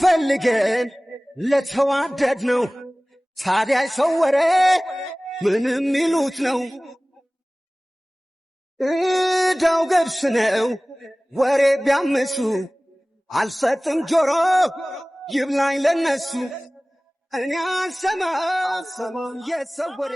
ፈልገን ለተዋደድ ነው ታዲያ ሰው ወሬ ምንም ይሉት ነው እዳው ገብስ ነው ወሬ ቢያምሱ አልሰጥም ጆሮ ይብላኝ ለነሱ እኔ አልሰማም የሰው ወሬ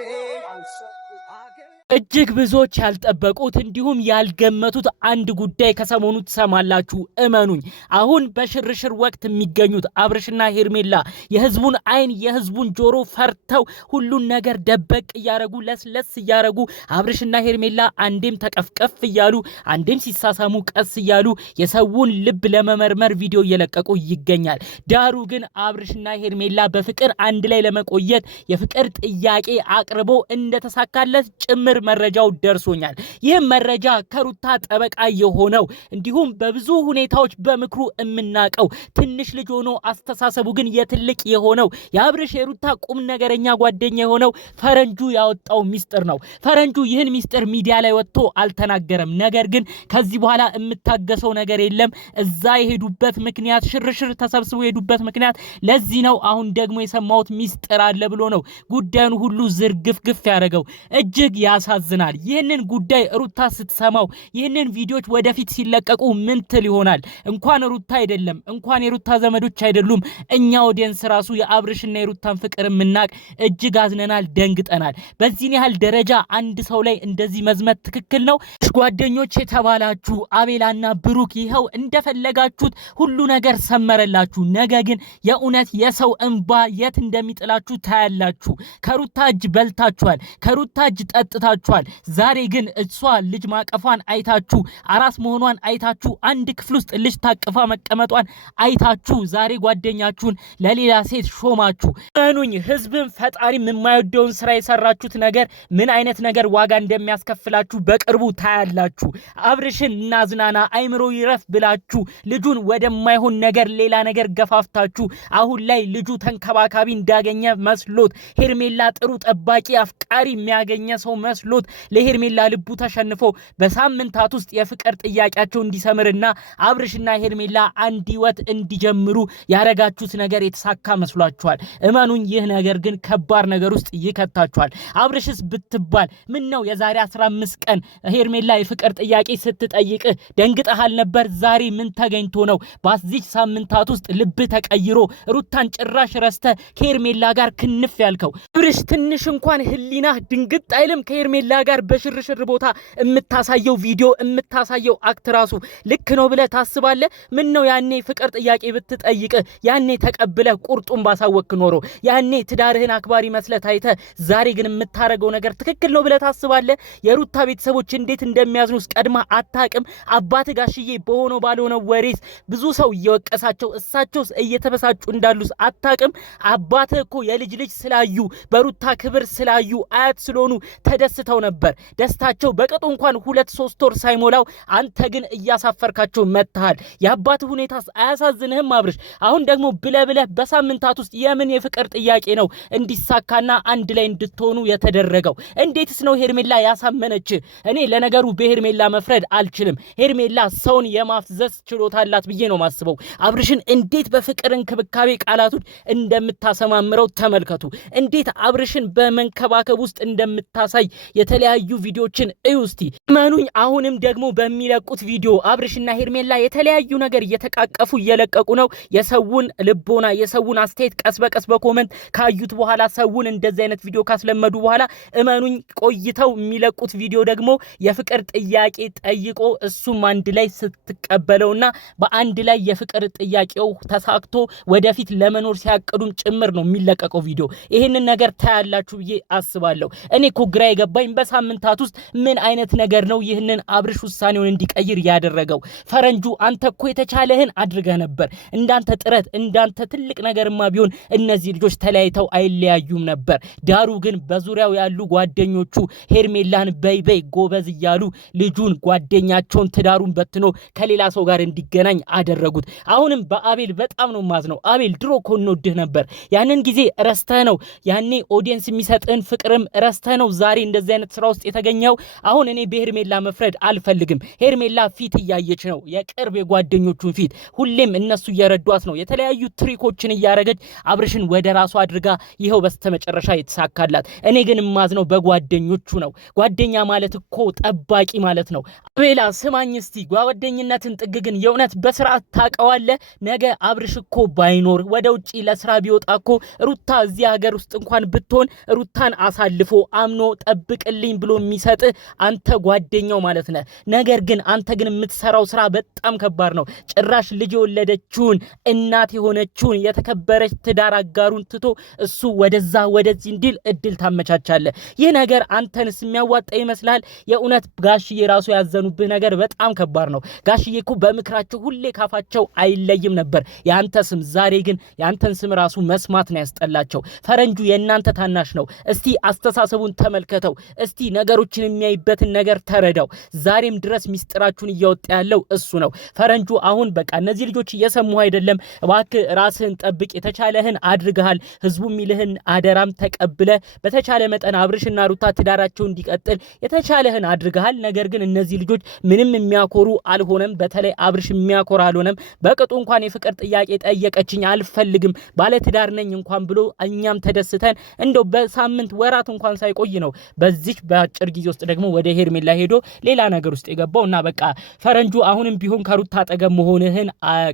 እጅግ ብዙዎች ያልጠበቁት እንዲሁም ያልገመቱት አንድ ጉዳይ ከሰሞኑ ተሰማላችሁ እመኑኝ አሁን በሽርሽር ወቅት የሚገኙት አብርሽና ሄርሜላ የህዝቡን አይን የህዝቡን ጆሮ ፈርተው ሁሉን ነገር ደበቅ ያረጉ ለስለስ ያረጉ አብርሽና ሄርሜላ አንዴም ተቀፍቀፍ ይያሉ አንዴም ሲሳሳሙ ቀስ ይያሉ የሰውን ልብ ለመመርመር ቪዲዮ እየለቀቁ ይገኛል ዳሩ ግን አብርሽና ሄርሜላ በፍቅር አንድ ላይ ለመቆየት የፍቅር ጥያቄ አቅርቦ እንደተሳካለት ጭምር መረጃው ደርሶኛል ይህ መረጃ ከሩታ ጠበቃ የሆነው እንዲሁም በብዙ ሁኔታዎች በምክሩ እምናቀው ትንሽ ልጅ ሆኖ አስተሳሰቡ ግን የትልቅ የሆነው የአብርሽ የሩታ ቁም ነገረኛ ጓደኛ የሆነው ፈረንጁ ያወጣው ሚስጥር ነው ፈረንጁ ይህን ሚስጥር ሚዲያ ላይ ወጥቶ አልተናገረም ነገር ግን ከዚህ በኋላ እምታገሰው ነገር የለም እዛ የሄዱበት ምክንያት ሽርሽር ተሰብስቦ የሄዱበት ምክንያት ለዚህ ነው አሁን ደግሞ የሰማሁት ሚስጥር አለ ብሎ ነው ጉዳዩን ሁሉ ዝርግፍግፍ ያደረገው እጅግ ያሳዝናል ይህንን ጉዳይ ሩታ ስትሰማው ይህንን ቪዲዮዎች ወደፊት ሲለቀቁ ምን ትል ይሆናል እንኳን ሩታ አይደለም እንኳን የሩታ ዘመዶች አይደሉም እኛ ኦዲየንስ ራሱ የአብርሽና የሩታን ፍቅር ምናቅ እጅግ አዝነናል ደንግጠናል በዚህ ያህል ደረጃ አንድ ሰው ላይ እንደዚህ መዝመት ትክክል ነው ጓደኞች የተባላችሁ አቤላና ብሩክ ይሄው እንደፈለጋችሁት ሁሉ ነገር ሰመረላችሁ ነገ ግን የኡነት የሰው እንባ የት እንደሚጥላችሁ ታያላችሁ ከሩታ እጅ በልታችኋል ከሩታ እጅ ጠጥታችኋል ዛሬ ግን እሷ ልጅ ማቀፋን አይታችሁ አራስ መሆኗን አይታችሁ አንድ ክፍል ውስጥ ልጅ ታቅፋ መቀመጧን አይታችሁ ዛሬ ጓደኛችሁን ለሌላ ሴት ሾማችሁ እኑኝ ህዝብን ፈጣሪ የማይወደውን ስራ የሰራችሁት ነገር ምን አይነት ነገር ዋጋ እንደሚያስከፍላችሁ በቅርቡ ታያላችሁ አብርሽን እናዝናና አይምሮ ይረፍ ብላችሁ ልጁን ወደማይሆን ነገር ሌላ ነገር ገፋፍታችሁ አሁን ላይ ልጁ ተንከባካቢ እንዳገኘ መስሎት ሄርሜላ ጥሩ ጠባቂ አፍቃሪ የሚያገኘ ሰው መስሎት ለሄርሜላ ልቡ ተሸንፎ በሳምንታት ውስጥ የፍቅር ጥያቄያቸው እንዲሰምርና አብርሽና ሄርሜላ አንድ ህይወት እንዲጀምሩ ያረጋችሁት ነገር የተሳካ መስሏችኋል እመኑኝ ይህ ነገር ግን ከባድ ነገር ውስጥ ይከታችኋል አብርሽስ ብትባል ምን ነው የዛሬ 15 ቀን ሄርሜላ የፍቅር ጥያቄ ስትጠይቅ ደንግጠሃል ነበር ዛሬ ምን ተገኝቶ ነው በዚህ ሳምንታት ውስጥ ልብ ተቀይሮ ሩታን ጭራሽ ረስተ ከሄርሜላ ጋር ክንፍ ያልከው አብርሽ ትንሽ እንኳን ህሊና ድንግጥ አይልም ከሄርሜላ ጋር በሽርሽር ቦታ እምታሳየው ቪዲዮ እምታሳየው አክት ራሱ ልክ ነው ብለ ታስባለ ምን ነው ያኔ ፍቅር ጥያቄ ብትጠይቅ ያኔ ተቀብለ ቁርጡን ባሳወክ ኖሮ ያኔ ትዳርህን አክባሪ መስለ ታይተ ዛሬ ግን የምታረገው ነገር ትክክል ነው ብለ ታስባለ የሩታ ቤተሰቦች እንዴት እንደሚያዝኑስ ቀድማ አታቅም አባት ጋሽዬ በሆነው ባልሆነው ወሬስ ብዙ ሰው እየወቀሳቸው እሳቸውስ እየተበሳጩ እንዳሉስ አታቅም አባት እኮ የልጅ ልጅ ስላዩ በሩታ ክብር ስላዩ አያት ስለሆኑ ተደስተው ነበር ደስታቸው በቀጡ እንኳን 2-3 ወር ሳይሞላው አንተ ግን እያሳፈርካቸው መጥተሃል ያባት ሁኔታስ አያሳዝንህም አብርሽ አሁን ደግሞ ብለብለ በሳምንታት ውስጥ የምን የፍቅር ጥያቄ ነው እንዲሳካና አንድ ላይ እንድትሆኑ የተደረገው እንዴትስ ነው ሄርሜላ ያሳመነች እኔ ለነገሩ በሄርሜላ መፍረድ አልችልም ሄርሜላ ሰውን የማፍዘዝ ችሎታላት ብዬ ነው ማስበው አብርሽን እንዴት በፍቅር እንክብካቤ ቃላቶች እንደምታሰማምረው ተመልከቱ እንዴት አብርሽን በመንከባከብ ውስጥ እንደምታሳይ የተለያዩ ቪዲዮችን እዩስቲ ማኑኝ አሁንም ደግሞ በሚለቁት ቪዲዮ አብርሽና ሄርሜላ የተለያዩ ነገር እየተቃቀፉ እየለቀቁ ነው የሰውን ልቦና የሰውን አስተያየት ቀስ በቀስ በኮሜንት ካዩት በኋላ ሰውን እንደዚህ አይነት ቪዲዮ ካስለመዱ በኋላ እመኑኝ ቆይተው የሚለቁት ቪዲዮ ደግሞ የፍቅር ጥያቄ ጠይቆ እሱም አንድ ላይ ስትቀበለውና በአንድ ላይ የፍቅር ጥያቄው ተሳክቶ ወደፊት ለመኖር ሲያቀዱም ጭምር ነው የሚለቀቀው ቪዲዮ ይሄንን ነገር ታያላችሁ ብዬ አስባለሁ እኔ እኮ ግራ የገባኝ በሳምንታት ውስጥ ምን አይነት ነገር ነው ይህንን አብርሽ ውሳኔውን እንዲቀይር ያደረገው ፈረንጁ አንተ እኮ የተቻለህን አድርገህ ነበር እንዳንተ ጥረት እንዳንተ ትልቅ ነገርማ ቢሆን እነዚህ ልጆች ተለያይተው አይለያዩም ነበር ዳሩ ግን በዙሪያው ያሉ ጓደኞቹ ሄርሜላን በይበይ ጎበዝ ይያሉ ልጁን ጓደኛቸውን ትዳሩን በትኖ ከሌላ ሰው ጋር እንዲገናኝ አደረጉት አሁንም በአቤል በጣም ነው ማዝነው አቤል ድሮ ኮንወድህ ነበር ያንን ጊዜ ረስተህ ነው ያኔ ኦዲየንስ የሚሰጥን ፍቅርም ረስተህ ነው ዛሬ እንደዚህ አይነት ስራ ውስጥ የተገኘው። አሁን እኔ በሄርሜላ መፍረድ አልፈልግም። ሄርሜላ ፊት እያየች ነው፣ የቅርብ የጓደኞቹን ፊት ሁሌም እነሱ እየረዷት ነው። የተለያዩ ትሪኮችን እያረገች አብርሽን ወደ ራሷ አድርጋ ይሄው በስተመጨረሻ የተሳካላት። እኔ ግን ማዝነው በጓደኞቹ ነው። ጓደኛ ማለት እኮ ጠባቂ ማለት ነው። አቤላ ስማኝ እስቲ ጓደኝነትን ጥግ ግን የእውነት በስርዓት ታውቀዋለህ? ነገ አብርሽ እኮ ባይኖር ወደ ውጪ ለስራ ቢወጣ እኮ ሩታ እዚህ ሀገር ውስጥ እንኳን ብትሆን ሩታን አሳልፎ አምኖ ጠብቅልኝ ብሎ የሚሰጥ አንተ ጓደኛው ማለት ነህ። ነገር ግን አንተ ግን የምትሰራው ስራ በጣም ከባድ ነው። ጭራሽ ልጅ የወለደችውን እናት የሆነችውን የተከበረች ትዳር አጋሩን ትቶ እሱ ወደዛ ወደዚህ እንዲል እድል ታመቻቻለህ። ይህ ነገር አንተንስ የሚያዋጣ ይመስላል? የእውነት ጋሽዬ ራሱ ያዘኑብህ ነገር በጣም ከባድ ነው። ጋሽዬ እኮ በምክራቸው ሁሌ ካፋቸው አይለይም ነበር ያንተ ስም። ዛሬ ግን ያንተን ስም ራሱ መስማት ነው ያስጠላቸው። ፈረንጁ የእናንተ ታናሽ ነው። እስቲ አስተሳሰቡን ተመልከተው። እስቲ ነገሮችን የሚያይበትን ነገር ተረዳው። ዛሬም ድረስ ሚስጥራችሁን እያወጣ ያለው እሱ ነው። ፈረንጁ አሁን በቃ እነዚህ ልጆች እየሰሙ አይደለም። እባክህ ራስህን ጠብቅ። የተቻለህን አድርገሃል። ህዝቡ የሚልህን አደራም ተቀብለ በተቻለ መጠን አብርሽና ሩታ ትዳራቸው እንዲቀጥል የተቻለህን አድርገሃል። ነገር ግን እነዚህ ልጆች ምንም የሚያኮሩ አልሆነም። በተለይ አብርሽ የሚያኮራ አልሆነም። በቅጡ እንኳን የፍቅር ጥያቄ ጠየቀችኝ አልፈልግም ባለ ትዳር ነኝ እንኳን ብሎ እኛም ተደስተን እንደው በሳምንት ወራት እንኳን ሳይቆይ ነው በዚህ በአጭር ጊዜ ውስጥ ደግሞ ወደ ሄርሜላ ሄዶ ሌላ ነገር ውስጥ የገባውና በቃ ፈረንጁ አሁንም ቢሆን ከሩታ አጠገብ መሆንህን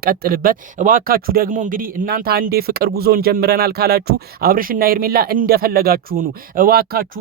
ቀጥልበት እባካችሁ። ደግሞ እንግዲህ እናንተ አንዴ ፍቅር ጉዞን ጀምረናል ካላችሁ አብርሽና ሄርሜላ እንደፈለጋችሁ ነው እባካችሁ።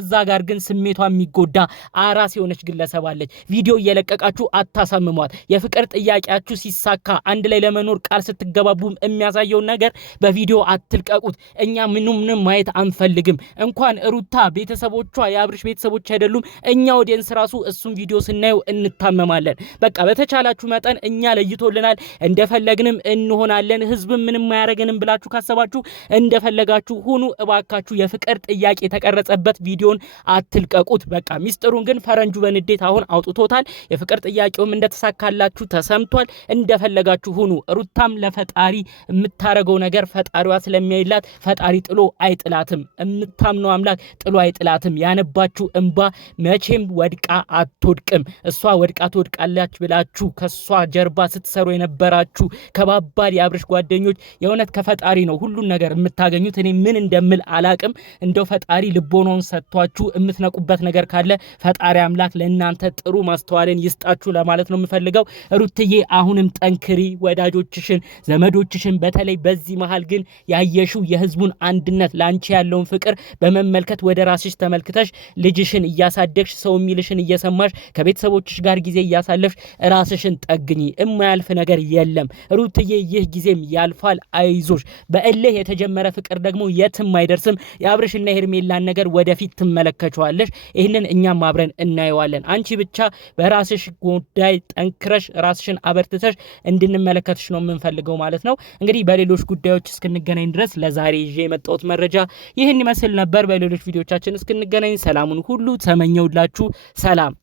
እዛ ጋር ግን ስሜቷ የሚጎዳ አራስ የሆነች ግለሰብ አለች። ቪዲዮ እየለቀቃችሁ አታሳምሟት። የፍቅር ጥያቄያችሁ ሲሳካ አንድ ላይ ለመኖር ቃል ስትገባቡ የሚያሳየውን ነገር በቪዲዮ አትልቀቁት። እኛ ምንም ማየት አንፈልግም። እንኳን ሩታ ቤተሰቦቿ የአብርሽ ቤተሰቦች አይደሉም፣ እኛ ኦዲየንስ ራሱ እሱን ቪዲዮ ስናየው እንታመማለን። በቃ በተቻላችሁ መጠን እኛ ለይቶልናል፣ እንደፈለግንም እንሆናለን፣ ህዝብም ምንም ማያረገንም ብላችሁ ካሰባችሁ እንደፈለጋችሁ ሁኑ። እባካችሁ የፍቅር ጥያቄ የተቀረጸበት ቪዲዮን አትልቀቁት። በቃ ሚስጥሩን ግን ፈረንጁ በንዴት አሁን አውጥቶታል። የፍቅር ጥያቄውም እንደተሳካላችሁ ተሰምቷል። እንደፈለጋችሁ ሁኑ። ሩታም ለፈጣሪ የምታረገው ነገር ፈጣሪዋ ስለሚያይላት ፈጣሪ ጥሎ አይጥላትም። የምታምነው አምላክ ጥሎ አይጥላትም። ያነባችሁ እንባ መቼም ወድቃ አትወድቅም። እሷ ወድቃ ትወድቃለች ብላችሁ ከሷ ጀርባ ስትሰሩ የነበራችሁ ከባባድ የአብርሽ ጓደኞች የእውነት ከፈጣሪ ነው ሁሉን ነገር የምታገኙት። እኔ ምን እንደምል አላቅም። እንደው ፈጣሪ ልቦናውን ሰጥቷችሁ የምትነቁበት ነገር ካለ ፈጣሪ አምላክ ለእናንተ ጥሩ ማስተዋልን ይስጣችሁ ለማለት ነው የምፈልገው። ሩትዬ አሁንም ጠንክሪ። ወዳጆችሽን ዘመዶችሽን በተለይ በዚህ መሃል ግን ያየሽው የህዝቡን አንድነት ላንቺ ያለውን ፍቅር በመመልከት ወደ ራስሽ ተመልክተሽ ልጅሽን እያሳደግሽ ሰው የሚልሽን እየሰማሽ ከቤተሰቦችሽ ጋር ጊዜ እያሳለፍሽ ራስሽን ጠግኚ። የማያልፍ ነገር የለም ሩትዬ፣ ይህ ጊዜም ያልፋል። አይዞሽ። በእልህ የተጀመረ ፍቅር ደግሞ የትም አይደርስም። የአብርሽና ሄርሜላን ነገር ወደፊት ትመለከቻለሽ። ይህንን እኛም አብረን እናየዋለን። አንቺ ብቻ በራስሽ ጉዳይ ጠንክረሽ ራስሽን አበርትተሽ እንድንመለከትሽ ነው የምንፈልገው ማለት ነው። እንግዲህ በሌሎች ጉዳዮች እስክንገናኝ ድረስ ለዛሬ ይዤ የመጣሁት መረጃ ይህን ይመስል ነበር። በሌሎች ቪዲዮቻችን እስክንገናኝ ሰላሙን ሁሉ ተመኘውላችሁ። ሰላም።